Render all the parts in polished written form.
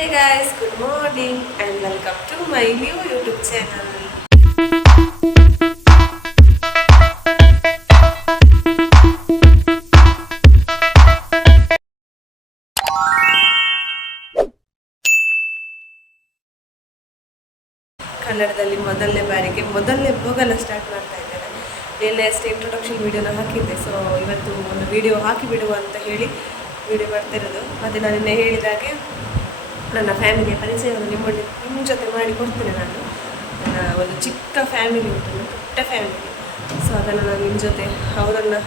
Hey guys, good morning and welcome to my new YouTube channel. ಕನ್ನಡದಲ್ಲಿ ಮೊದಲನೇ ಬಾರಿಗೆ ಬ್ಲಾಗನ್ನು start ಮಾಡ್ತಾ ಇದ್ದೇನೆ. ನಿನ್ನೆ ಅಷ್ಟೇ ಇಂಟ್ರೊಡಕ್ಷನ್ ವಿಡಿಯೋನ ಹಾಕಿದ್ದೆ. ಸೊ ಇವತ್ತು ಒಂದು ವಿಡಿಯೋ ಹಾಕಿ ಬಿಡುವ ಅಂತ ಹೇಳಿ ವಿಡಿಯೋ ಮಾಡ್ತಾ ಇರೋದು. ಮತ್ತು ನಾನು ನಿನ್ನೆ ಹೇಳಿದಾಗೆ ನನ್ನ ಫ್ಯಾಮಿಲಿಯ ಪರಿಚಯವನ್ನು ನಿಮ್ಮ ಜೊತೆ ಮಾಡಿ ಕೊಡ್ತೇನೆ. ನನ್ನ ಒಂದು ಚಿಕ್ಕ ಫ್ಯಾಮಿಲಿ ಉಂಟು, ಪುಟ್ಟ ಫ್ಯಾಮಿಲಿ. ಸೊ ಅದನ್ನು ನಾನು ನಿಮ್ಮ ಜೊತೆ ಅವರನ್ನು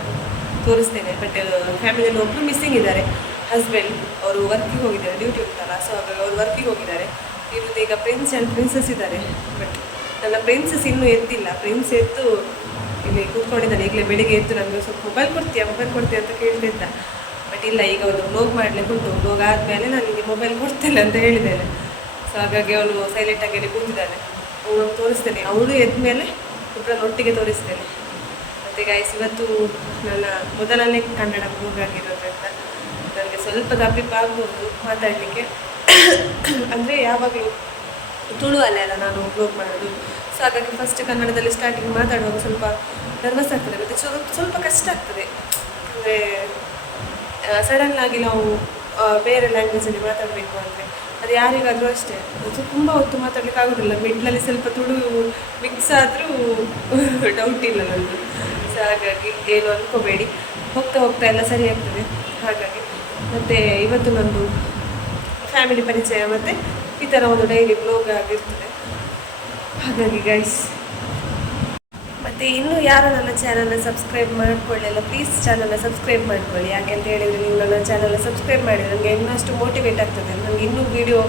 ತೋರಿಸ್ತೇನೆ. ಬಟ್ ಫ್ಯಾಮಿಲಿಯಲ್ಲಿ ಒಬ್ಬರು ಮಿಸ್ಸಿಂಗ್ ಇದ್ದಾರೆ, ಹಸ್ಬೆಂಡ್. ಅವರು ವರ್ಕಿಗೆ ಹೋಗಿದ್ದಾರೆ, ಡ್ಯೂಟಿ ಉಂಟಲ್ಲ. ಸೊ ಹಾಗಾಗಿ ಅವರು ವರ್ಕಿಗೆ ಹೋಗಿದ್ದಾರೆ. ಇರೋದು ಈಗ ಪ್ರಿನ್ಸ್ ಆ್ಯಂಡ್ ಪ್ರಿನ್ಸಸ್ ಇದ್ದಾರೆ. ಬಟ್ ನನ್ನ ಪ್ರಿನ್ಸಸ್ ಇನ್ನೂ ಎದ್ದಿಲ್ಲ. ಪ್ರಿನ್ಸ್ ಎದ್ದು ಇಲ್ಲಿ ಕೂತ್ಕೊಂಡಿದ್ದಾನೆ. ಈಗಲೇ ಬೆಳಿಗ್ಗೆ ಎದ್ದು ನನಗೆ ಸ್ವಲ್ಪ ಮೊಬೈಲ್ ಕೊಡ್ತೀಯಾ ಅಂತ ಕೇಳ್ತಿದ್ದ. ಬಟ್ ಇಲ್ಲ, ಈಗ ಒಂದು ಬ್ಲಾಗ್ ಮಾಡಲಿಕ್ಕೆ ಉಂಟು. ಬ್ಲಾಗ್ ಆದಮೇಲೆ ನಾನು ನಿಮಗೆ ಮೊಬೈಲ್ ಕೊಡ್ತೇನೆ ಅಂತ ಹೇಳಿದ್ದೇನೆ. ಸೊ ಹಾಗಾಗಿ ಅವನು ಸೈಲೆಂಟಾಗಿ ಕೂತಿದ್ದಾನೆ. ಅವನು ತೋರಿಸ್ತೇನೆ. ಅವಳು ಎದ್ದ ಮೇಲೆ ಇಬ್ಬರನ್ನು ಒಟ್ಟಿಗೆ ತೋರಿಸ್ತೇನೆ. ಮತ್ತು ಗೈಸ್, ಇವತ್ತು ನನ್ನ ಮೊದಲನೇ ಕನ್ನಡ ಬ್ಲಾಗ್ ಆಗಿರೋದ್ರಿಂದ ನನಗೆ ಸ್ವಲ್ಪ ತಪ್ಪಿಪ್ಪ ಆಗ್ಬೋದು ಮಾತಾಡಲಿಕ್ಕೆ. ಅಂದರೆ ಯಾವಾಗಲೂ ತುಳುವಲ್ಲೇ ಅಲ್ಲ ನಾನು ಬ್ಲಾಗ್ ಮಾಡೋದು. ಸೊ ಹಾಗಾಗಿ ಫಸ್ಟ್ ಕನ್ನಡದಲ್ಲಿ ಸ್ಟಾರ್ಟಿಂಗ್ ಮಾತಾಡುವಾಗ ಸ್ವಲ್ಪ ನರ್ವಸ್ ಆಗ್ತದೆ, ಮತ್ತು ಸ್ವಲ್ಪ ಕಷ್ಟ ಆಗ್ತದೆ. ಅಂದರೆ ಸಡನ್ನಾಗಿ ನಾವು ಬೇರೆ ಲ್ಯಾಂಗ್ವೇಜಲ್ಲಿ ಮಾತಾಡಬೇಕು ಅಂದರೆ ಅದು ಯಾರಿಗಾದರೂ ಅಷ್ಟೇ. ಅದು ತುಂಬ ಹೊತ್ತು ಮಾತಾಡ್ಲಿಕ್ಕೆ ಆಗೋದಿಲ್ಲ. ಮಿಡ್ಲಲ್ಲಿ ಸ್ವಲ್ಪ ತುಳು ಮಿಕ್ಸ್ ಆದರೂ ಡೌಟ್ ಇಲ್ಲ ನನಗೆ. ಸೊ ಹಾಗಾಗಿ ಏನು ಅಂದ್ಕೋಬೇಡಿ, ಹೋಗ್ತಾ ಎಲ್ಲ ಸರಿ ಆಗ್ತದೆ. ಹಾಗಾಗಿ ಮತ್ತು ಇವತ್ತು ನಂದು ಫ್ಯಾಮಿಲಿ ಪರಿಚಯ ಮತ್ತು ಈ ಥರ ಒಂದು ಡೈಲಿ ಬ್ಲಾಗ್ ಆಗಿರ್ತದೆ. ಹಾಗಾಗಿ ಗೈಸ್, ಮತ್ತು ಇನ್ನೂ ಯಾರು ನನ್ನ ಚಾನಲ್ನ ಸಬ್ಸ್ಕ್ರೈಬ್ ಮಾಡ್ಕೊಳ್ಳಿಲ್ಲ, ಪ್ಲೀಸ್ ಚಾನಲ್ನ ಸಬ್ಸ್ಕ್ರೈಬ್ ಮಾಡ್ಕೊಳ್ಳಿ. ಯಾಕೆಂತ ಹೇಳಿದರೆ ನೀವು ನನ್ನ ಚಾನಲ್ನ ಸಬ್ಸ್ಕ್ರೈಬ್ ಮಾಡಿದರೆ ನನಗೆ ಇನ್ನಷ್ಟು ಮೋಟಿವೇಟ್ ಆಗ್ತದೆ. ನನಗೆ ಇನ್ನೂ ವೀಡಿಯೋ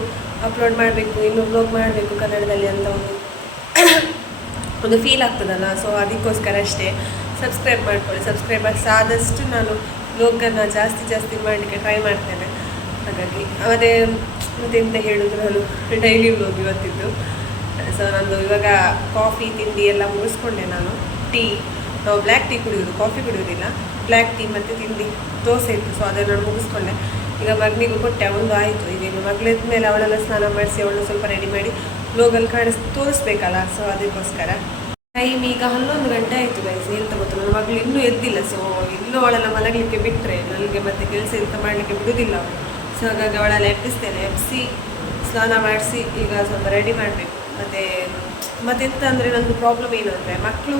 ಅಪ್ಲೋಡ್ ಮಾಡಬೇಕು, ಇನ್ನೂ ಬ್ಲಾಗ್ ಮಾಡಬೇಕು ಕನ್ನಡದಲ್ಲಿ ಅಂತ ಒಂದು ಫೀಲ್ ಆಗ್ತದಲ್ಲ. ಸೊ ಅದಕ್ಕೋಸ್ಕರ ಅಷ್ಟೇ ಸಬ್ಸ್ಕ್ರೈಬ್ ಮಾಡ್ಕೊಳ್ಳಿ. ಸಬ್ಸ್ಕ್ರೈಬರ್ಸ್ ಆದಷ್ಟು ನಾನು ಬ್ಲಾಗನ್ನು ಜಾಸ್ತಿ ಮಾಡಲಿಕ್ಕೆ ಟ್ರೈ ಮಾಡ್ತೇನೆ. ಹಾಗಾಗಿ ಮತ್ತೆಂತ ಹೇಳೋದು, ನಾನು ಡೈಲಿ ಬ್ಲಾಗ್ ಇವತ್ತಿದ್ದು. ಸೊ ನಂದು ಇವಾಗ ಕಾಫಿ ತಿಂಡಿ ಎಲ್ಲ ಮುಗಿಸ್ಕೊಂಡೆ. ನಾನು ನಾವು ಬ್ಲ್ಯಾಕ್ ಟೀ ಕುಡಿಯೋದು, ಕಾಫಿ ಕುಡಿಯೋದಿಲ್ಲ. ಬ್ಲ್ಯಾಕ್ ಟೀ ಮತ್ತು ತಿಂಡಿ ದೋಸೆ ಇತ್ತು. ಸೊ ಅದನ್ನು ನಾನು ಮುಗಿಸ್ಕೊಂಡೆ. ಈಗ ಮಗನಿಗೂ ಕೊಟ್ಟೆ, ಒಂದು ಆಯಿತು. ಈಗೇನು ಮಗಳಿದ್ದ ಮೇಲೆ ಅವಳೆಲ್ಲ ಸ್ನಾನ ಮಾಡಿಸಿ ಅವಳನ್ನು ಸ್ವಲ್ಪ ರೆಡಿ ಮಾಡಿ ಬ್ಲಾಗಲ್ಲಿ ತೋರಿಸ್ಬೇಕಲ್ಲ. ಸೊ ಅದಕ್ಕೋಸ್ಕರ ಟೈಮ್ ಈಗ 11 ಗಂಟೆ ಆಯಿತು ಗೈಸ್. ಎಂತ ಗೊತ್ತು, ನನ್ನ ಮಗಳು ಇನ್ನೂ ಎದ್ದಿಲ್ಲ. ಸೊ ಇನ್ನೂ ಅವಳೆಲ್ಲ ಮಲಗಲಿಕ್ಕೆ ಬಿಟ್ಟರೆ ನನಗೆ ಮತ್ತೆ ಕೆಲಸ ಎಂತ ಮಾಡಲಿಕ್ಕೆ ಬಿಡೋದಿಲ್ಲ ಅವಳು. ಸೊ ಹಾಗಾಗಿ ಅವಳೆಲ್ಲ ಎಬ್ಬಿಸಿ ಸ್ನಾನ ಮಾಡಿಸಿ ಈಗ ಸ್ವಲ್ಪ ರೆಡಿ ಮಾಡಬೇಕು. ಮತ್ತೆಂತ ಅಂದರೆ ನನಗೆ ಪ್ರಾಬ್ಲಮ್ ಏನು ಅಂದರೆ, ಮಕ್ಕಳು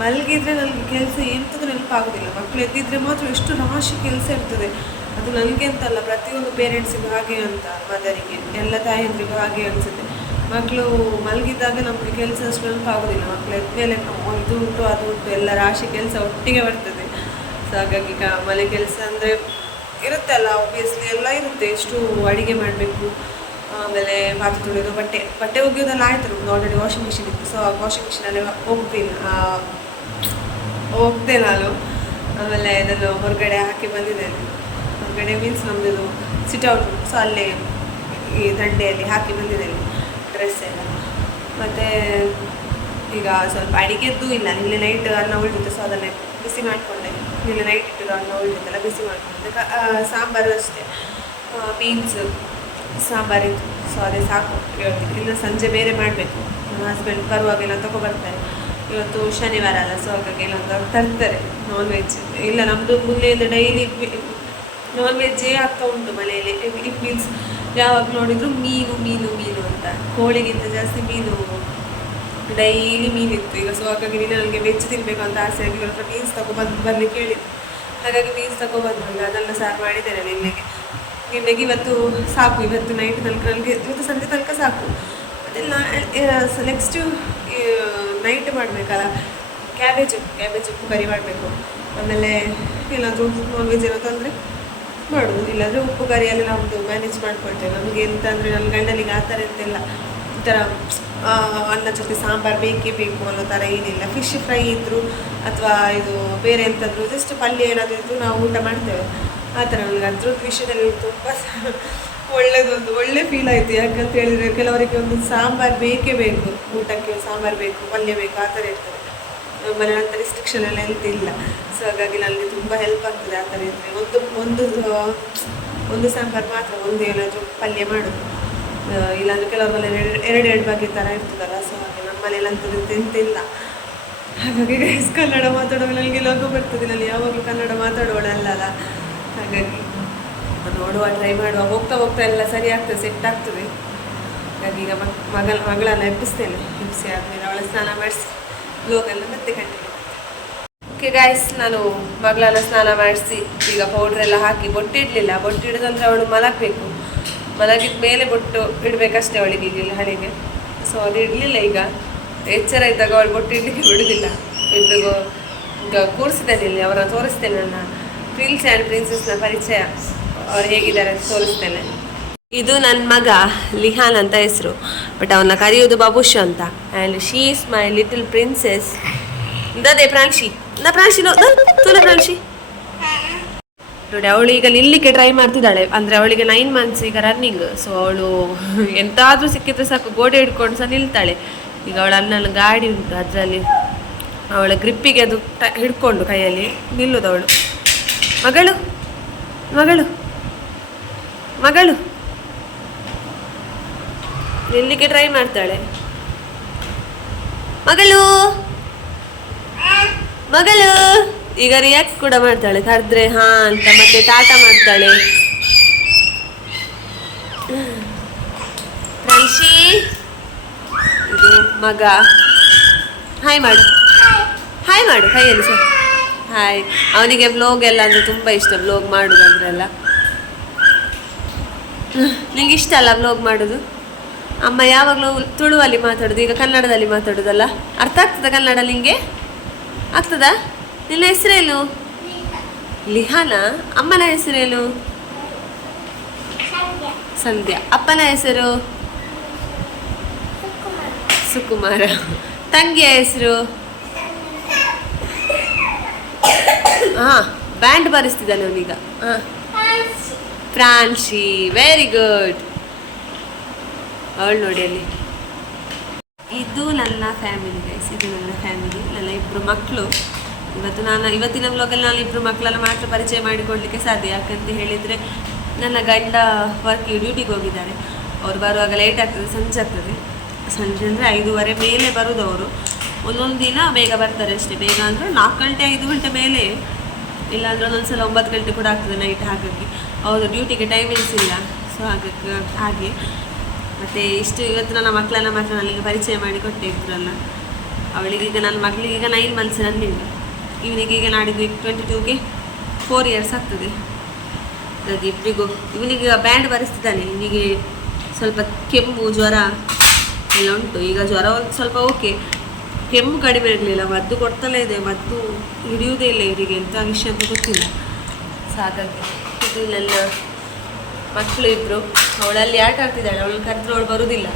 ಮಲಗಿದ್ರೆ ನನಗೆ ಕೆಲಸ ಎಂಥದ್ದು ನೆನಪಾಗೋದಿಲ್ಲ. ಮಕ್ಕಳು ಎದ್ದಿದ್ರೆ ಮಾತ್ರ ಎಷ್ಟು ರಾಶಿ ಕೆಲಸ ಇರ್ತದೆ. ಅದು ನನಗೆ ಅಂತಲ್ಲ, ಪ್ರತಿಯೊಂದು ಪೇರೆಂಟ್ಸಿಗೂ ಹಾಗೆ ಅಂತ, ಮದರಿಗೆ ಎಲ್ಲ ತಾಯಂದ್ರಿಗೂ ಹಾಗೆ ಅನಿಸುತ್ತೆ. ಮಕ್ಕಳು ಮಲಗಿದ್ದಾಗ ನಮಗೆ ಕೆಲಸ ಅಷ್ಟು ನೆನಪಾಗೋದಿಲ್ಲ. ಮಕ್ಕಳು ಎದ್ಮೇಲೆ ಇದು ಉಂಟು ಅದು ಉಂಟು ಎಲ್ಲ ರಾಶಿ ಕೆಲಸ ಒಟ್ಟಿಗೆ ಬರ್ತದೆ. ಸೊ ಹಾಗಾಗಿ ಈಗ ಮನೆ ಕೆಲಸ ಅಂದರೆ ಇರುತ್ತೆ ಅಲ್ಲ, ಆಬ್ವಿಯಸ್ಲಿ ಎಲ್ಲ ಇರುತ್ತೆ. ಎಷ್ಟು ಅಡುಗೆ ಮಾಡಬೇಕು, ಆಮೇಲೆ ಪಾತ್ರೆ ತೊಳೆಯೋದು, ಬಟ್ಟೆ ಒಗೆಯೋದೆಲ್ಲ ಆಯಿತು. ನಮ್ದು ಆಲ್ರೆಡಿ ವಾಷಿಂಗ್ ಮಿಷಿನ್ ಇತ್ತು. ಸೊ ವಾಷಿಂಗ್ ಮಿಷಿನಲ್ಲಿ ಹೋಗ್ತೆ ನಾನು. ಆಮೇಲೆ ಇದನ್ನು ಹೊರಗಡೆ ಹಾಕಿ ಬಂದಿದ್ದೇನೆ. ಹೊರಗಡೆ ಮೀನ್ಸ್ ನಮ್ಮದು ಸಿಟ್ಔಟ್, ಸೊ ಅಲ್ಲೇ ಈ ದಂಡೆಯಲ್ಲಿ ಹಾಕಿ ಬಂದಿದ್ದೇನೆ ಡ್ರೆಸ್ ಎಲ್ಲ. ಮತ್ತು ಈಗ ಸ್ವಲ್ಪ ಅಡಿಗೆದ್ದು ಇಲ್ಲ, ನಿನ್ನೆ ನೈಟ್ ಅನ್ನ ಉಳಿದಿತ್ತು. ಸೊ ಅದನ್ನೇ ಬಿಸಿ ಮಾಡಿಕೊಂಡೆ. ನಿನ್ನೆ ನೈಟ್ ಇಟ್ಟಿರೋ ಅನ್ನ ಉಳಿದಿತ್ತಲ್ಲ, ಬಿಸಿ ಮಾಡಿಕೊಂಡೆ. ಸಾಂಬಾರು ಅಷ್ಟೇ, ಬೀನ್ಸ್ ಸಾಂಬಾರಿತ್ತು. ಸೊ ಅದೇ ಸಾಕು ಇವತ್ತಿಗೆ. ಇನ್ನು ಸಂಜೆ ಬೇರೆ ಮಾಡಬೇಕು. ನಮ್ಮ ಹಸ್ಬೆಂಡ್ ಬರುವಾಗೆಲ್ಲ ತೊಗೊಬರ್ತಾರೆ. ಇವತ್ತು ಶನಿವಾರ ಅಲ್ಲ, ಸೊ ಹಾಗಾಗಿ ಎಲ್ಲ ತರ್ತಾರೆ ನಾನ್ ವೆಜ್. ಇಲ್ಲ, ನಮ್ಮದು ಮುಂದೆಯಿಂದ ಡೈಲಿ ನಾನ್ ವೆಜ್ಜೇ ಆಗ್ತಾ ಉಂಟು ಮನೆಯಲ್ಲಿ. ಇಟ್ ಮೀನ್ಸ್ ಯಾವಾಗ ನೋಡಿದ್ರು ಮೀನು ಅಂತ. ಕೋಳಿಗಿಂತ ಜಾಸ್ತಿ ಮೀನು, ಡೈಲಿ ಮೀನಿತ್ತು ಈಗ. ಸೊ ಹಾಗಾಗಿ ನನಗೆ ವೆಜ್ ತಿನ್ನಬೇಕು ಅಂತ ಆಸೆ ಆಗಿ ಇವತ್ತು ಮೀನ್ಸ್ ಬರ್ಲಿಕ್ಕೆ ಹೇಳಿದ್ದು. ಹಾಗಾಗಿ ಮೀನ್ಸ್ ತಗೊಬಂದು ಅದನ್ನು ಸಾರು ಮಾಡಿದ್ದೇನೆ ನಿನ್ನೆಗೆ. ಇವತ್ತು ಸಾಕು, ಇವತ್ತು ನೈಟ್ ತನಕ ನನಗೆ, ಇವತ್ತು ಸಂಜೆ ತನಕ ಸಾಕು. ಅದೆಲ್ಲ ನೆಕ್ಸ್ಟು ನೈಟ್ ಮಾಡಬೇಕಲ್ಲ, ಕ್ಯಾಬೇಜ್ ಉಪ್ಪು ಕರಿ ಮಾಡಬೇಕು. ಆಮೇಲೆ ಏನಾದರೂ ನಾನ್ ವೆಜ್ ಏನೋ ತಂದರೆ ಮಾಡೋದು, ಇಲ್ಲಾಂದರೆ ಉಪ್ಪು ಕರಿಯಲ್ಲಿ ನಮ್ಮದು ಮ್ಯಾನೇಜ್ ಮಾಡ್ಕೊಳ್ತೇವೆ. ನಮಗೆ ಎಂತ ಅಂದರೆ ನನ್ನ ಗಂಡನಿಗೆ ಆ ಥರ ಎಂತೆಲ್ಲ ಈ ಥರ ಅನ್ನ ಜೊತೆ ಸಾಂಬಾರು ಬೇಕೇ ಬೇಕು ಅನ್ನೋ ಥರ ಏನಿಲ್ಲ. ಫಿಶ್ ಫ್ರೈ ಇದ್ದರೂ ಅಥವಾ ಇದು ಬೇರೆ ಎಂತಾದರೂ ಜಸ್ಟ್ ಪಲ್ಯ ಏನಾದರೂ ಇದ್ದರೂ ನಾವು ಊಟ ಮಾಡ್ತೇವೆ. ಆ ಥರ ನನಗೆ ಅದ್ರದ್ದು ವಿಷಯದಲ್ಲಿ ತುಂಬ ಒಳ್ಳೆ ಫೀಲ್ ಆಯಿತು. ಯಾಕಂತ ಹೇಳಿದರೆ ಕೆಲವರಿಗೆ ಒಂದು ಸಾಂಬಾರು ಬೇಕೇ ಬೇಕು, ಊಟಕ್ಕೆ ಸಾಂಬಾರು ಬೇಕು, ಪಲ್ಯ ಬೇಕು, ಆ ಥರ ಇರ್ತದೆ. ಮನೆ ಅಂತ ರಿಸ್ಟ್ರಿಕ್ಷನ್ ಎಲ್ಲ ಎಂತ ಇಲ್ಲ. ಸೊ ಹಾಗಾಗಿ ನನಗೆ ತುಂಬ ಹೆಲ್ಪ್ ಆಗ್ತದೆ ಆ ಥರ ಇದ್ದರೆ. ಒಂದು ಒಂದು ಸಾಂಬಾರು ಮಾತ್ರ, ಒಂದು ಏನಾದರೂ ಪಲ್ಯ ಮಾಡೋದು. ಇಲ್ಲಾಂದರೆ ಕೆಲವರೆಲ್ಲ ಎರಡು ಬಗೆ ಥರ ಇರ್ತದಲ್ಲ, ಸೊ ಹಾಗೆ ನಮ್ಮ ಮನೇಲಿ ಅಂಥದ್ದು ತಿಂತಿಲ್ಲ. ಹಾಗಾಗಿ ಕನ್ನಡ ಮಾತಾಡುವಾಗ ನನಗೆ ಲಘು ಬರ್ತದೆ, ನಾನು ಯಾವಾಗಲೂ ಕನ್ನಡ ಮಾತಾಡೋಳಲ್ಲ. ಹಾಗಾಗಿ ನೋಡುವ, ಟ್ರೈ ಮಾಡುವ, ಹೋಗ್ತಾ ಹೋಗ್ತಾ ಎಲ್ಲ ಸರಿ ಆಗ್ತದೆ, ಸೆಟ್ ಆಗ್ತದೆ. ಹಾಗಾಗಿ ಈಗ ಮಗಳನ್ನ ಎಬ್ಬಿಸ್ತೇನೆ. ಎಬ್ಬಿಸಿ ಆದಮೇಲೆ ಅವಳ ಸ್ನಾನ ಮಾಡಿಸಿ ಬ್ಲಾಗೆಲ್ಲ ಮತ್ತೆ ಕಂಟಿನ್ಯೂ. ಓಕೆ ಗಾಯ್ಸ್, ನಾನು ಮಗಳನ್ನ ಸ್ನಾನ ಮಾಡಿಸಿ ಈಗ ಪೌಡ್ರೆಲ್ಲ ಹಾಕಿ ಬೊಟ್ಟಿಡಲಿಲ್ಲ. ಬೊಟ್ಟಿಡೋದಂದರೆ ಅವಳು ಮಲಗಬೇಕು. ಮಲಗಿದ ಮೇಲೆ ಬೊಟ್ಟು ಇಡಬೇಕಷ್ಟೇ ಅವಳಿಗೆ ಈಗಿಲ್ಲ ಹಳೆಗೆ. ಸೊ ಅದು ಇಡಲಿಲ್ಲ. ಈಗ ಎಚ್ಚರ ಇದ್ದಾಗ ಅವಳು ಬೊಟ್ಟು ಇಡಲಿಕ್ಕೆ ಬಿಡೋದಿಲ್ಲ. ಇಬ್ಬರಿಗೂ ಈಗ ಕೂರಿಸಿದ್ದೇನೆ ಇಲ್ಲಿ, ಅವರನ್ನು ತೋರಿಸ್ತೇನೆ. ನನ್ನ ಪ್ರಿನ್ಸ್ ಆ್ಯಂಡ್ ಪ್ರಿನ್ಸಸ್ನ ಪರಿಚಯ, ಅವ್ರು ಹೇಗಿದ್ದಾರೆ ಅಂತ ತೋರಿಸ್ತೇನೆ. ಇದು ನನ್ನ ಮಗ ಲಿಹಾನ್ ಅಂತ ಹೆಸರು, ಬಟ್ ಅವನ್ನ ಕರೆಯೋದು ಬಾಬುಷ್ ಅಂತ. And she is my little princess. ದೇ ಪ್ರಾಂಶಿ ಪ್ರಾಂಶಿ ನೋಡಿ, ಅವಳು ಈಗ ನಿಲ್ಲಿಕ್ಕೆ ಟ್ರೈ ಮಾಡ್ತಿದ್ದಾಳೆ. ಅಂದರೆ ಅವಳಿಗೆ 9 months ಈಗ ರನ್ನಿಂಗ್. ಸೊ ಅವಳು ಎಂತಾದರೂ ಸಿಕ್ಕಿದ್ರೆ ಸಾಕು ಗೋಡೆ ಹಿಡ್ಕೊಂಡು ಸಹ ನಿಲ್ತಾಳೆ. ಈಗ ಅವಳ ಅಣ್ಣನ ಗಾಡಿ ಉಂಟು, ಅದರಲ್ಲಿ ಅವಳ ಗ್ರಿಪ್ಪಿಗೆ ಅದು ಹಿಡ್ಕೊಂಡು ಕೈಯಲ್ಲಿ ನಿಲ್ಲುದು ಅವಳು. ಮಗಳು ಮಗಳು ಮಗಳು ನಿಲ್ಲಿಕ್ಕೆ ಟ್ರೈ ಮಾಡ್ತಾಳೆ. ಮಗಳು ಮಗಳು ಈಗ ರಿಯಾಕ್ಟ್ ಕೂಡ ಮಾಡ್ತಾಳೆ, ಕರೆದ್ರೆ ಹಾ ಅಂತ, ಮತ್ತೆ ಟಾಟಾ ಮಾಡ್ತಾಳೆ. ಪ್ರಾಂಶಿ ಇದು ಮಗ. ಹಾಯ್ ಮಾಡು, ಹಾಯ್ ಮಾಡು ಕೈಯಲ್ಲಿ ಸರ್. ಹಾಯ್. ಅವನಿಗೆ ವ್ಲೋಗ್ ಎಲ್ಲ ಅಂದರೆ ತುಂಬ ಇಷ್ಟ, ವ್ಲೋಗ್ ಮಾಡೋದು ಅಂದ್ರೆಲ್ಲ. ನಿಂಗೆ ಇಷ್ಟ ಅಲ್ಲ ವ್ಲೋಗ್ ಮಾಡೋದು? ಅಮ್ಮ ಯಾವಾಗಲೂ ತುಳುವಲ್ಲಿ ಮಾತಾಡೋದು, ಈಗ ಕನ್ನಡದಲ್ಲಿ ಮಾತಾಡೋದಲ್ಲ. ಅರ್ಥ ಆಗ್ತದ ಕನ್ನಡ ನಿಂಗೆ? ಆಗ್ತದಾ? ನಿನ್ನ ಹೆಸರೇನು? ಲಿಹಾನ. ಅಮ್ಮನ ಹೆಸರೇನು? ಸಂಧ್ಯಾ. ಅಪ್ಪನ ಹೆಸರು? ಸುಕುಮಾರ. ತಂಗಿಯ ಹೆಸರು? ಹಾಂ, ಬ್ಯಾಂಡ್ ಬಾರಿಸ್ತಿದ್ದಾನೆ ಅವನೀಗ. ಹಾಂ, ಪ್ರಾಂಶಿ. Very good. ಅವಳು ನೋಡಿ ಅಲ್ಲಿ. ಇದು ನನ್ನ ಫ್ಯಾಮಿಲಿ ಗೈಸ್, ಇದು ನನ್ನ ಫ್ಯಾಮಿಲಿ, ನನ್ನ ಇಬ್ಬರು ಮಕ್ಕಳು. ಇವತ್ತಿನ ವ್ಲಾಗಲ್ಲಿ ನಾನು ಇಬ್ಬರು ಮಕ್ಕಳನ್ನ ಮಾತ್ರ ಪರಿಚಯ ಮಾಡಿಕೊಡ್ಲಿಕ್ಕೆ ಸಾಧ್ಯ. ಯಾಕಂತ ಹೇಳಿದರೆ ನನ್ನ ಗಂಡ ಡ್ಯೂಟಿಗೆ ಹೋಗಿದ್ದಾರೆ. ಅವ್ರು ಬರುವಾಗ ಲೇಟ್ ಆಗ್ತದೆ, ಸಂಜೆ ಆಗ್ತದೆ. ಸಂಜೆ ಅಂದರೆ 5:30 ಮೇಲೆ ಬರೋದು ಅವರು. ಒಂದೊಂದು ದಿನ ಬೇಗ ಬರ್ತಾರೆ ಅಷ್ಟೇ. ಬೇಗ ಅಂದರೆ 4 ಗಂಟೆ 5 ಗಂಟೆ ಮೇಲೆ, ಇಲ್ಲಾಂದರೆ ಒಂದೊಂದ್ಸಲ 9 ಗಂಟೆ ಕೂಡ ಆಗ್ತದೆ ನೈಟ್. ಹಾಗಾಗಿ ಅವರು ಡ್ಯೂಟಿಗೆ ಟೈಮಿಂಗ್ಸ್ ಇಲ್ಲ. ಸೊ ಹಾಗೆ ಮತ್ತು ಇಷ್ಟು ಇವತ್ತು ನನ್ನ ಮಕ್ಕಳನ್ನ ಮಾತ್ರ ನನಗೆ ಪರಿಚಯ ಮಾಡಿಕೊಟ್ಟೆ ಇಬ್ಬರಲ್ಲ. ಅವಳಿಗೀಗ ನನ್ನ ಮಗಳಿಗೆ 9 months ರನ್ನಿಂಗ್. ಇವನಿಗೀಗ ನಾಡಿದ್ದು 22ಗೆ 4 years ಆಗ್ತದೆ. ಹಾಗಾಗಿ ಇಬ್ಬರಿಗೂ ಇವನಿಗೆ ಬ್ಯಾಂಡ್ ಬರೆಸ್ತಿದ್ದಾನೆ. ಇವನಿಗೆ ಸ್ವಲ್ಪ ಕೆಮ್ಮು ಜ್ವರ ಎಲ್ಲ ಉಂಟು. ಈಗ ಜ್ವರ ಒಂದು ಸ್ವಲ್ಪ ಓಕೆ, ಕೆಮ್ಮು ಕಡಿಮೆ ಇರಲಿಲ್ಲ. ಮದ್ದು ಕೊಡ್ತಲೇ ಇದೆ, ಮದ್ದು ಹಿಡಿಯುವುದೇ ಇಲ್ಲ ಇವರಿಗೆ, ಎಂಥ ವಿಷಯ ಅಂತ ಗೊತ್ತಿಲ್ಲ. ಸೊ ಹಾಗಾಗಿ ಇದು ನನ್ನ ಮಕ್ಕಳು ಇಬ್ಬರು. ಅವಳಲ್ಲಿ ಆಟ ಆಡ್ತಿದ್ದಾಳೆ, ಅವಳನ್ನು ಕರೆದ್ರೆ ಅವಳು ಬರೋದಿಲ್ಲ.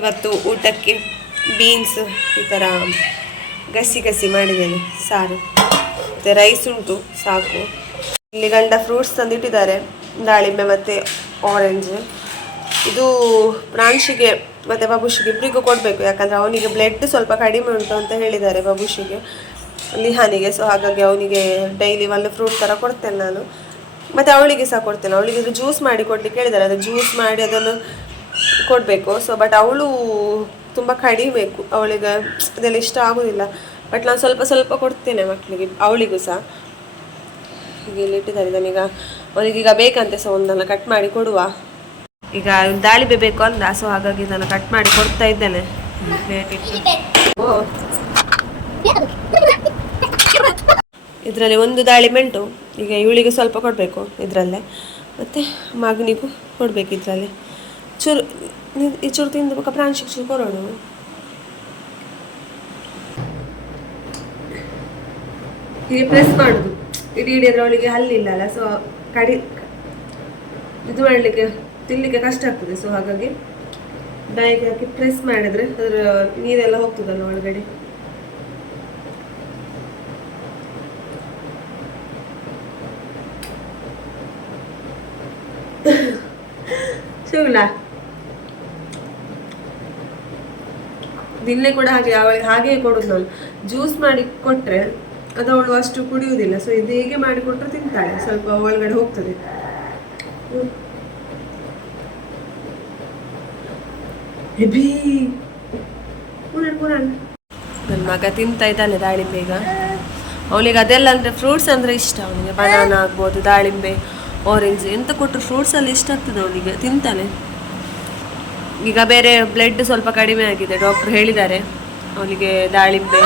ಇವತ್ತು ಊಟಕ್ಕೆ ಬೀನ್ಸ್ ಈ ಥರ ಗಸಿ ಮಾಡಿದ್ದೇನೆ, ಸಾರು ಮತ್ತು ರೈಸ್ ಉಂಟು, ಸಾಕು. ಇಲ್ಲಿ ಗಂಡ ಫ್ರೂಟ್ಸ್ ತಂದಿಟ್ಟಿದ್ದಾರೆ, ದಾಳಿಂಬೆ ಮತ್ತು ಆರೆಂಜ್. ಇದು ಪ್ರಾಂಶಿಗೆ ಮತ್ತು ಬಾಬುಷಿಗೆ ಇಬ್ಬರಿಗೂ ಕೊಡಬೇಕು, ಯಾಕಂದರೆ ಅವನಿಗೆ ಬ್ಲಡ್ ಸ್ವಲ್ಪ ಕಡಿಮೆ ಉಂಟು ಅಂತ ಹೇಳಿದ್ದಾರೆ ಬಾಬುಷಿಗೆ, ಲಿಹಾನಿಗೆ. ಸೊ ಹಾಗಾಗಿ ಅವನಿಗೆ ಡೈಲಿ ಒಂದು ಫ್ರೂಟ್ ಥರ ಕೊಡ್ತೇನೆ ನಾನು. ಮತ್ತು ಅವಳಿಗೆ ಸಹ ಕೊಡ್ತೇನೆ. ಅವಳಿಗೆ ಇದು ಜ್ಯೂಸ್ ಮಾಡಿ ಕೊಡ್ಲಿಕ್ಕೆ ಹೇಳಿದ್ದಾರೆ, ಅದು ಜ್ಯೂಸ್ ಮಾಡಿ ಅದನ್ನು ಕೊಡಬೇಕು. ಸೊ ಬಟ್ ಅವಳು ತುಂಬ ಕಡಿಮೆ, ಅವಳಿಗೆ ಅದೆಲ್ಲ ಇಷ್ಟ ಆಗೋದಿಲ್ಲ. ಬಟ್ ನಾನು ಸ್ವಲ್ಪ ಕೊಡ್ತೇನೆ ಮಕ್ಕಳಿಗೆ, ಅವಳಿಗೂ ಸಹ. ಹೀಗೆ ಇಲ್ಲಿ ಇಟ್ಟಿದ್ದಾರೆ. ನಾನೀಗ ಅವನಿಗೀಗ ಬೇಕಂತೆ, ಸೊ ಒಂದನ್ನು ಕಟ್ ಮಾಡಿ ಕೊಡುವ. ಈಗ ದಾಳಿಂಬೆ ಬೇಕು ಅಂದ, ಸೊ ಹಾಗಾಗಿ ನಾನು ಕಟ್ ಮಾಡಿ ಕೊಡ್ತಾ ಇದ್ದೇನೆ. ಇದರಲ್ಲಿ ಒಂದು ದಾಳಿಂಬೆ ಉಂಟು. ಈಗ ಇವಳಿಗೆ ಸ್ವಲ್ಪ ಕೊಡಬೇಕು ಇದರಲ್ಲೇ, ಮತ್ತು ಮಗನಿಗೂ ಕೊಡಬೇಕು ಇದರಲ್ಲಿ. ಚೂರು ಈ ಚೂರು ತಿಂದು ಬಕ್ಕ ಪ್ರಾಂಶಿಗೆ ಚೂರು ಕೊಡೋಣ. ಹೀಗೆ ಪ್ರೆಸ್ ಮಾಡೋದು, ಇಡೀ ಅದರೊಳಗೆ ಹಲ್ಲಿಲ್ಲಲ್ಲ, ಸೊ ಇದು ಮಾಡಲಿಕ್ಕೆ ತಿನ್ನಲಿಕ್ಕೆ ಕಷ್ಟ ಆಗ್ತದೆ. ಸೊ ಹಾಗಾಗಿ ಬಾಯಿಗೆ ಹಾಕಿ ಪ್ರೆಸ್ ಮಾಡಿದರೆ ಅದರ ನೀರೆಲ್ಲ ಹೋಗ್ತದಲ್ಲ ಒಳಗಡೆ. ಶಿವನ ದಿನ್ನೆ ಕೂಡ ಹಾಗೆ ಅವಳಿಗೆ ಹಾಗೆಯೇ ಕೊಡೋದು ನಾನು. ಜ್ಯೂಸ್ ಮಾಡಿ ಕೊಟ್ಟರೆ ಅದು ಅವಳು ಅಷ್ಟು ಕುಡಿಯುವುದಿಲ್ಲ. ಸೊ ಇದು ಹೇಗೆ ಮಾಡಿ ಕೊಟ್ಟರೆ ತಿಂತಾಳೆ, ಸ್ವಲ್ಪ ಒಳಗಡೆ ಹೋಗ್ತದೆ. ನನ್ನ ಮಗ ತಿಂತಾ ಇದ್ದಾನೆ ದಾಳಿಂಬೆ ಈಗ. ಅವನಿಗೆ ಅದೆಲ್ಲ ಅಂದರೆ ಫ್ರೂಟ್ಸ್ ಅಂದರೆ ಇಷ್ಟ. ಅವನಿಗೆ ಬನಾನಾ ಆಗ್ಬೋದು, ದಾಳಿಂಬೆ, ಆರೆಂಜ್ ಎಂತ ಕೊಟ್ಟರು ಫ್ರೂಟ್ಸಲ್ಲಿ ಇಷ್ಟ ಆಗ್ತದೆ ಅವನಿಗೆ, ತಿಂತಾನೆ. ಈಗ ಬೇರೆ ಬ್ಲಡ್ ಸ್ವಲ್ಪ ಕಡಿಮೆ ಆಗಿದೆ, ಡಾಕ್ಟ್ರು ಹೇಳಿದ್ದಾರೆ ಅವನಿಗೆ ದಾಳಿಂಬೆ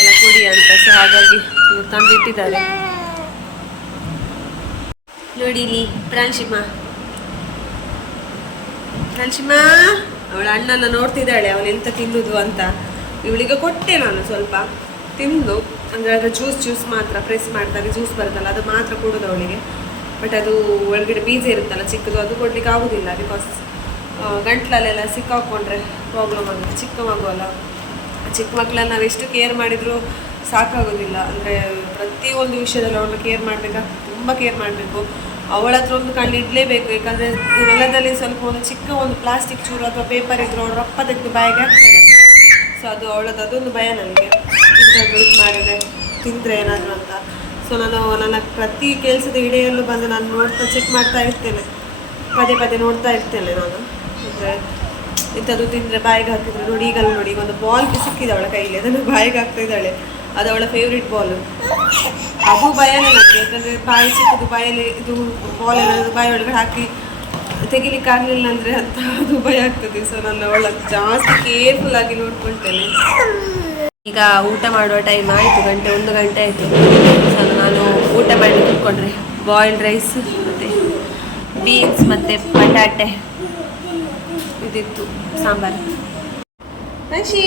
ಎಲ್ಲ ಕುಡಿ ಅಂತ. ಸೊ ಹಾಗಾಗಿ ತಂದಿಟ್ಟಿದ್ದಾರೆ. ನೋಡಿ ಇಲ್ಲಿ ಪ್ರಾಂಶಿಮಾ ಅವಳ ಅಣ್ಣನ ನೋಡ್ತಿದ್ದಾಳೆ, ಅವಳು ಎಂತ ತಿನ್ನುದು ಅಂತ. ಇವಳಿಗೆ ಕೊಟ್ಟೆ ನಾನು ಸ್ವಲ್ಪ ತಿಂದು, ಅಂದರೆ ಅದರ ಜ್ಯೂಸ್ ಮಾತ್ರ ಪ್ರೆಸ್ ಮಾಡ್ತಾರೆ, ಜ್ಯೂಸ್ ಬರುತ್ತಲ್ಲ ಅದು ಮಾತ್ರ ಕೊಡೋದು ಅವಳಿಗೆ. ಬಟ್ ಅದು ಒಳಗಡೆ ಬೀಜ ಇರುತ್ತಲ್ಲ ಚಿಕ್ಕದು, ಅದು ಕೊಡ್ಲಿಕ್ಕೆ ಆಗೋದಿಲ್ಲ. ಬಿಕಾಸ್ ಗಂಟ್ಲಲ್ಲೆಲ್ಲ ಸಿಕ್ಕಾಕೊಂಡ್ರೆ ಪ್ರಾಬ್ಲಮ್ ಆಗುತ್ತೆ. ಚಿಕ್ಕ ಮಗು ಅಲ್ಲ, ಚಿಕ್ಕ ಮಕ್ಕಳನ್ನ ನಾವು ಎಷ್ಟು ಕೇರ್ ಮಾಡಿದರೂ ಸಾಕಾಗೋದಿಲ್ಲ. ಅಂದರೆ ಪ್ರತಿಯೊಂದು ವಿಷಯದಲ್ಲಿ ಅವಳನ್ನ ಕೇರ್ ಮಾಡಬೇಕಾಗ್ತದೆ, ತುಂಬ ಕೇರ್ ಮಾಡಬೇಕು. ಅವಳ ಹತ್ರ ಒಂದು ಕಣ್ಣು ಇಡಲೇಬೇಕು. ಯಾಕಂದರೆ ನೆಲದಲ್ಲಿ ಸ್ವಲ್ಪ ಒಂದು ಚಿಕ್ಕ ಒಂದು ಪ್ಲಾಸ್ಟಿಕ್ ಚೂರು ಅಥವಾ ಪೇಪರ್ ಇದ್ರೂ ಅವಳು ರಪ್ಪ ತೆಗೆದು ಬಾಯಿಗೆ ಹಾಕ್ತಾಳೆ. ಸೊ ಅದು ಅವಳದ್ದು ಅದೊಂದು ಭಯ ನನಗೆ, ಇದು ಮಾಡಿದರೆ ತಿಂದರೆ ಏನಾದರೂ ಅಂತ. ಸೊ ನಾನು ನನ್ನ ಪ್ರತಿ ಕೆಲಸದ ಇಡೆಯಲ್ಲೂ ಬಂದು ನಾನು ನೋಡ್ತಾ ಚೆಕ್ ಮಾಡ್ತಾ ಇರ್ತೇನೆ, ಪದೇ ನೋಡ್ತಾ ಇರ್ತೇನೆ ನಾನು. ಅಂದರೆ ಇಂಥದ್ದು ತಿಂದರೆ ಬಾಯಿಗೆ ಹಾಕಿದ್ರೆ ನೋಡಿ, ಈಗಲ್ಲ ನೋಡಿ, ಈಗ ಒಂದು ಬಾಲ್ ಸಿಕ್ಕಿದೆ ಅವಳ ಕೈಯಲ್ಲಿ, ಅದನ್ನು ಬಾಯಿಗೆ ಹಾಕ್ತಾ ಇದ್ದಾಳೆ. ಅದು ಅವಳ ಫೇವ್ರೆಟ್ ಬಾಲು. ಅದು ಭಯನೇ ನನಗೆ, ಯಾಕಂದರೆ ಬಾಯಿ ಚಿಕ್ಕದು, ಬಾಯಲ್ಲಿ ಇದು ಬಾಲ್ ಏನಾದರೂ ಬಾಯಿ ಒಳಗಡೆ ಹಾಕಿ ತೆಗಿಲಿಕ್ಕೆ ಆಗಲಿಲ್ಲ ಅಂದರೆ ಅಂತ ಅದು ಭಯ ಆಗ್ತದೆ. ಸೊ ನಾನು ಅವಳ ಜಾಸ್ತಿ ಕೇರ್ಫುಲ್ ಆಗಿ ನೋಡ್ಕೊಳ್ತೇನೆ. ಈಗ ಊಟ ಮಾಡುವ ಟೈಮ್ ಆಯಿತು, 1 ಗಂಟೆ ಆಯಿತು. ಸೊ ನಾನು ಊಟ ಮಾಡಿ ಕೂತ್ಕೊಂಡ್ರೆ ಬಾಯ್ಲ್ಡ್ ರೈಸ್ ಮತ್ತು ಬೀನ್ಸ್ ಮತ್ತು ಬಟಾಟೆ ಇದಿತ್ತು ಸಾಂಬಾರು. ಹಂಶಿ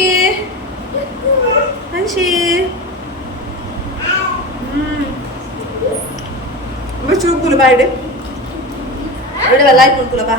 ಚೂಕುಲು ಬಾ ಇಡೆ ಒಳ್ಳೆ ಆಯ್ತು ಕುಲ್ಕುಲ ಬಾ.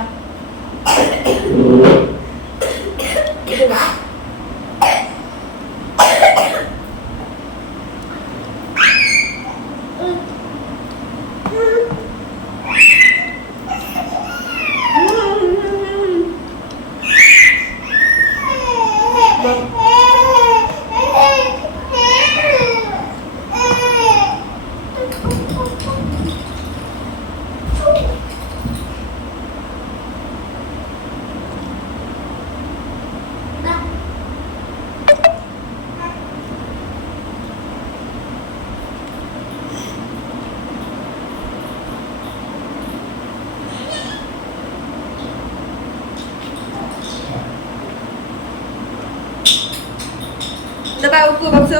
Ba uku bangsa.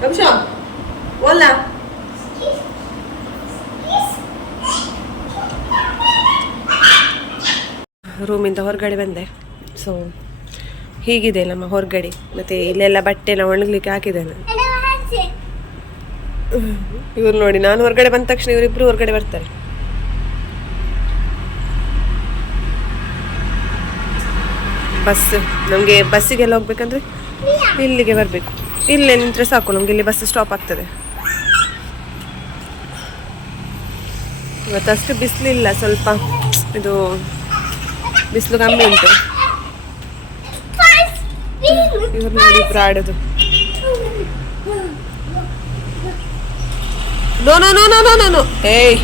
Bangsa. Wala. ರೂಮಿಂದ ಹೊರಗಡೆ ಬಂದೆ. ಸೊ ಹೀಗಿದೆ ನಮ್ಮ ಹೊರಗಡೆ. ಮತ್ತು ಇಲ್ಲೆಲ್ಲ ಬಟ್ಟೆನ ಒಣಗಲಿಕ್ಕೆ ಹಾಕಿದ್ದೇನೆ. ಇವ್ರು ನೋಡಿ, ನಾನು ಹೊರಗಡೆ ಬಂದ ತಕ್ಷಣ ಇವರಿಬ್ಬರು ಹೊರಗಡೆ ಬರ್ತಾರೆ. ಬಸ್, ನಮಗೆ ಬಸ್ಸಿಗೆಲ್ಲ ಹೋಗ್ಬೇಕಂದ್ರೆ ಇಲ್ಲಿಗೆ ಬರಬೇಕು. ಇಲ್ಲೇ ನಿಂತರೆ ಸಾಕು, ನಮಗೆ ಇಲ್ಲಿ ಬಸ್ ಸ್ಟಾಪ್ ಆಗ್ತದೆ. ಇವತ್ತಷ್ಟು ಬಿಸಿಲಿಲ್ಲ, ಸ್ವಲ್ಪ ಇದು ಬಿಸಿಲು ಕಮ್ಮಿ ಉಂಟು. ಇವ್ರು ನೋಡಿ ಇಬ್ರು ಆಡೋದು. No no no no no no ಏಯ್,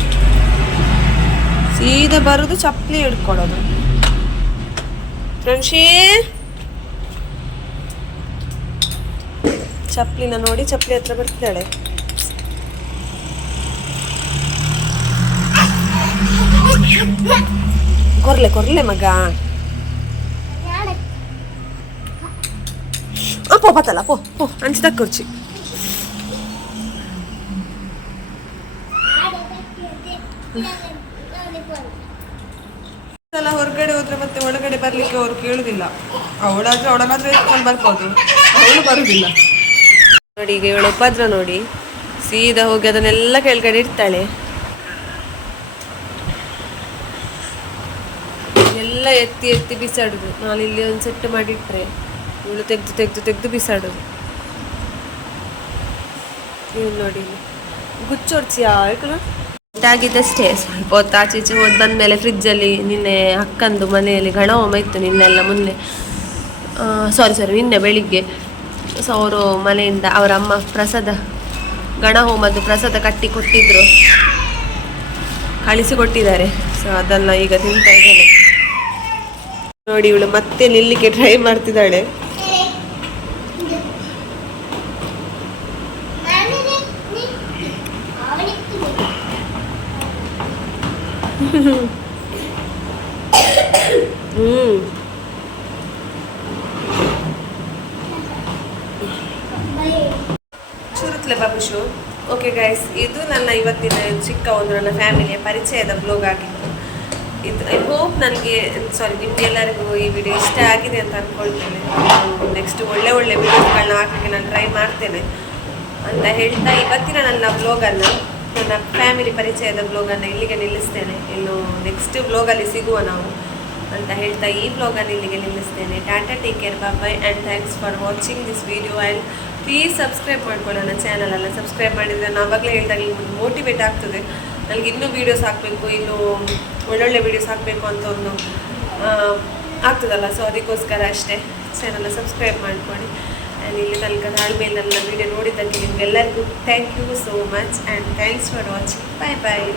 ಸೀದಾ ಬರೋದು ಚಪ್ಪಲಿ ಹಿಡ್ಕೊಳ್ಳೋದು. ಫ್ರೆಂಡ್ಶಿ ಚಪ್ಪಲಿನ ನೋಡಿ ಚಪ್ಪಲಿ ಹತ್ರ ಬರ್ತಿದ್ದಾಳೆ. ಕೊರ್ಲೆ ಮಗ. ಪೋ ಪತ್ತಲ್ಲ ಪೋ ಪೋ ಅಂಚಿ ತಕ್ಕೊರ್ಚಿ. ಸಲ ಹೊರಗಡೆ ಹೋದ್ರೆ ಮತ್ತೆ ಒಳಗಡೆ ಬರ್ಲಿಕ್ಕೆ ಅವ್ರು ಕೇಳುದಿಲ್ಲ. ಅವಳಾದ್ರೆ ಅವಳನ್ನಾದ್ರೂ ಎತ್ಕೊಂಡು ಬರ್ಬೋದು, ಅವಳು ಬರುದಿಲ್ಲ. ನೋಡಿ ಈಗ ಇವಳು ಉಪದ್ರ ನೋಡಿ, ಸೀದಾ ಹೋಗಿ ಅದನ್ನೆಲ್ಲ ಕೆಳಗಡೆ ಇಡ್ತಾಳೆ. ಎಲ್ಲ ಎತ್ತಿ ಬಿಸಾಡುದು. ನಾನು ಇಲ್ಲಿ ಒಂದು ಸೆಟ್ ಮಾಡಿಟ್ರೆ ಇವಳು ತೆಗ್ದು ಬಿಸಾಡುದು. ಇವಳು ನೋಡಿ ಗುಚ್ಚೊಡ್ಸಿ ಆಯ್ಕಲ್ಲ ಆಗಿದ್ದಷ್ಟೇ. ಸ್ವಲ್ಪ ಹೊತ್ತು ಆಚೆ ಹೋದ್ ಬಂದಮೇಲೆ ಫ್ರಿಜ್ಜಲ್ಲಿ ನಿನ್ನೆ ಅಕ್ಕಂದು ಮನೆಯಲ್ಲಿ ಗಣಹೋಮ ಇತ್ತು. ನಿನ್ನೆ ಬೆಳಿಗ್ಗೆ. ಸೊ ಅವರು ಮನೆಯಿಂದ ಅವರ ಅಮ್ಮ ಪ್ರಸಾದ, ಗಣಹೋಮದ್ದು ಪ್ರಸಾದ ಕಟ್ಟಿ ಕೊಟ್ಟಿದ್ರು. ಕಳಿಸಿಕೊಟ್ಟಿದ್ದಾರೆ. ಸೊ ಅದನ್ನು ಈಗ ತಿಂತಾ ಇದ್ದೇನೆ. ನೋಡಿ, ಇವಳು ಮತ್ತೆ ನಿಲ್ಲಿಕ್ಕೆ ಟ್ರೈ ಮಾಡ್ತಿದ್ದಾಳೆ. ಚೂರುತ್ಲೆ ಬಾಬುಶು. ಓಕೆ ಗೈಸ್, ಇದು ನನ್ನ ಇವತ್ತಿನ ಚಿಕ್ಕ ಒಂದು ನನ್ನ ಫ್ಯಾಮಿಲಿಯ ಪರಿಚಯದ ಬ್ಲಾಗ್ ಆಗಿತ್ತು. ಇದು ಐ ಹೋಪ್ ನನಗೆ ನಿಮಗೆಲ್ಲರಿಗೂ ಈ ವಿಡಿಯೋ ಇಷ್ಟ ಆಗಿದೆ ಅಂತ ಅಂದ್ಕೊಳ್ತೇನೆ. ನೆಕ್ಸ್ಟ್ ಒಳ್ಳೆ ವಿಡಿಯೋಸ್ಗಳನ್ನ ಹಾಕಲಿಕ್ಕೆ ನಾನು ಟ್ರೈ ಮಾಡ್ತೇನೆ ಅಂತ ಹೇಳ್ತಾ ಇವತ್ತಿನ ನನ್ನ ಬ್ಲಾಗನ್ನು, ನನ್ನ ಫ್ಯಾಮಿಲಿ ಪರಿಚಯದ ಬ್ಲಾಗನ್ನು ಇಲ್ಲಿಗೆ ನಿಲ್ಲಿಸ್ತೇನೆ. ಇನ್ನು ನೆಕ್ಸ್ಟ್ ಬ್ಲಾಗಲ್ಲಿ ಸಿಗುವ ನಾವು ಅಂತ ಹೇಳ್ತಾ ಈ ಬ್ಲಾಗನ್ನು ಇಲ್ಲಿಗೆ ನಿಲ್ಲಿಸ್ತೇನೆ. Tata, take care, bye and thanks for watching this video. And please subscribe ಮಾಡ್ಕೊಳ್ಳಿ ನನ್ನ ಚಾನಲನ್ನು. ಸಬ್ಸ್ಕ್ರೈಬ್ ಮಾಡಿದರೆ ನಾವಾಗಲೇ ಹೇಳಿದಾಗ ನಿಮ್ಗೆ ಮೋಟಿವೇಟ್ ಆಗ್ತದೆ. ನನಗೆ ಇನ್ನೂ ವೀಡಿಯೋಸ್ ಹಾಕಬೇಕು, ಇನ್ನೂ ಒಳ್ಳೊಳ್ಳೆ ವೀಡಿಯೋಸ್ ಹಾಕಬೇಕು ಅಂತ ಒಂದು ಆಗ್ತದಲ್ಲ. ಸೊ ಅದಕ್ಕೋಸ್ಕರ ಅಷ್ಟೇ ಚಾನಲ್ನ ಸಬ್ಸ್ಕ್ರೈಬ್ ಮಾಡ್ಕೊಳ್ಳಿ. ಆ್ಯಂಡ್ ಇಲ್ಲಿ ತನಕ ತಾಳ್ಮೇಲೆ ನನ್ನ ವೀಡಿಯೋ ನೋಡಿದ್ದಕ್ಕೆ ನಿಮಗೆಲ್ಲರಿಗೂ thank you so much and thanks for watching. Bye bye.